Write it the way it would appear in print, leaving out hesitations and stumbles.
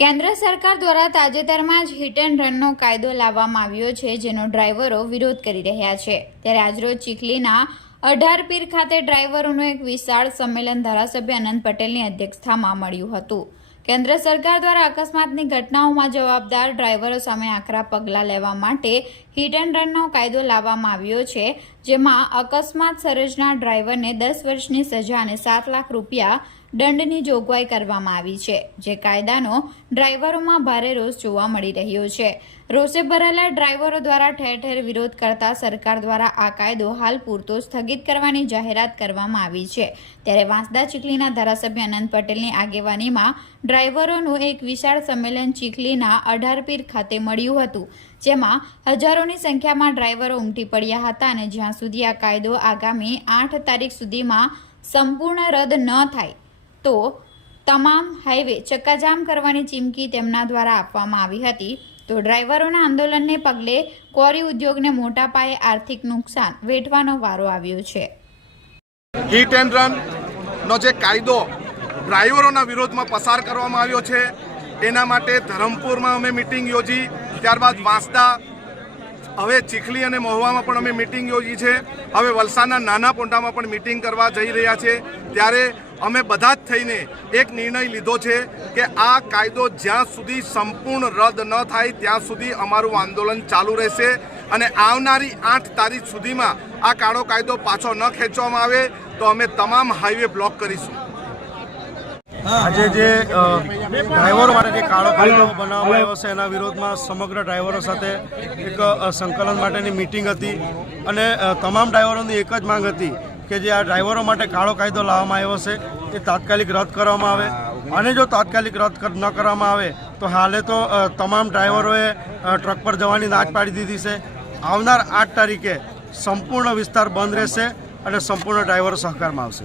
કેન્દ્ર સરકાર દ્વારા તાજેતરમાં જ હિટ એન્ડ રનનો કાયદો લાવવામાં આવ્યો છે, જેનો ડ્રાઈવરો વિરોધ કરી રહ્યા છે। ત્યારે આજરોજ ચીખલીના અઢારપીર ખાતે ડ્રાઈવરોનું એક વિશાળ સંમેલન ધારાસભ્ય અનંત પટેલની અધ્યક્ષતામાં મળ્યું હતું। કેન્દ્ર સરકાર દ્વારા અકસ્માતની ઘટનાઓમાં જવાબદાર ડ્રાઈવરો સામે આકરા પગલાં લેવા માટે હિટ એન્ડ રનનો કાયદો લાવવામાં આવ્યો છે, જેમાં અકસ્માત સર્જનાર ડ્રાઈવરને 10 વર્ષની સજા અને 7 લાખ રૂપિયા દંડની જોગવાઈ કરવામાં આવી છે, જે કાયદાનો ડ્રાઈવરોમાં ભારે રોષ જોવા મળી રહ્યો છે। રોષે ભરાયેલા ડ્રાઈવરો દ્વારા ઠેર ઠેર વિરોધ કરતા સરકાર દ્વારા આ કાયદો હાલ પૂરતો સ્થગિત કરવાની જાહેરાત કરવામાં આવી છે। ત્યારે વાંસદા ચીખલીના ધારાસભ્ય અનંત પટેલની આગેવાનીમાં ડ્રાઈવરોનું એક વિશાળ સંમેલન ચીખલીના અઢારપીર ખાતે મળ્યું હતું, જેમાં હજારોની સંખ્યામાં ડ્રાઈવરો ઉમટી પડ્યા હતા અને જ્યાં સુધી આ કાયદો આગામી 8 તારીખ સુધીમાં સંપૂર્ણ રદ ન થાય તો તમામ હાઈવે ચક્કાજામ કરવાની ચીમકી તેમના દ્વારા આપવામાં આવી હતી। તો ડ્રાઈવરોના આંદોલનને પગલે ક્વોરી ઉદ્યોગને મોટા પાયે આર્થિક નુકસાન વેઠવાનો વારો આવ્યો છે। હિટ એન્ડ રન નો જે કાયદો ડ્રાઈવરોના વિરોધમાં પસાર કરવામાં આવ્યો છે, એના માટે ધરમપુરમાં અમે મિટિંગ યોજી, ત્યારબાદ વાંસદા, હવે ચીખલી અને મહુવામાં પણ અમે મિટિંગ યોજી છે, હવે વલસાડના નાના પોંઢામાં પણ મિટિંગ કરવા જઈ રહ્યા છે। ત્યારે અમે બધા જ થઈને એક નિર્ણય લીધો છે કે આ કાયદો જ્યાં સુધી સંપૂર્ણ રદ ન થાય ત્યાં સુધી અમારું આંદોલન ચાલુ રહેશે અને આવનારી 8 તારીખ સુધીમાં આ કાળો કાયદો પાછો ન ખેંચવામાં આવે તો અમે તમામ હાઈવે બ્લોક કરીશું। આજે જે ડ્રાઈવરો માટે જે કાળો કાયદો બનાવવામાં આવ્યો છે એના વિરોધમાં સમગ્ર ડ્રાઈવરો સાથે એક સંકલન માટેની મિટિંગ હતી અને તમામ ડ્રાઈવરોની એક જ માંગ હતી કે જે આ ડ્રાઈવરો માટે કાળો કાયદો લાવવામાં આવ્યો છે એ તાત્કાલિક રદ કરવામાં આવે અને જો તાત્કાલિક રદ ન કરવામાં આવે તો હાલે તો તમામ ડ્રાઈવરોએ ટ્રક પર જવાની ના પાડી દીધી છે। આવનાર 8 તારીખે સંપૂર્ણ વિસ્તાર બંધ રહેશે અને સંપૂર્ણ ડ્રાઈવરો સહકારમાં આવશે।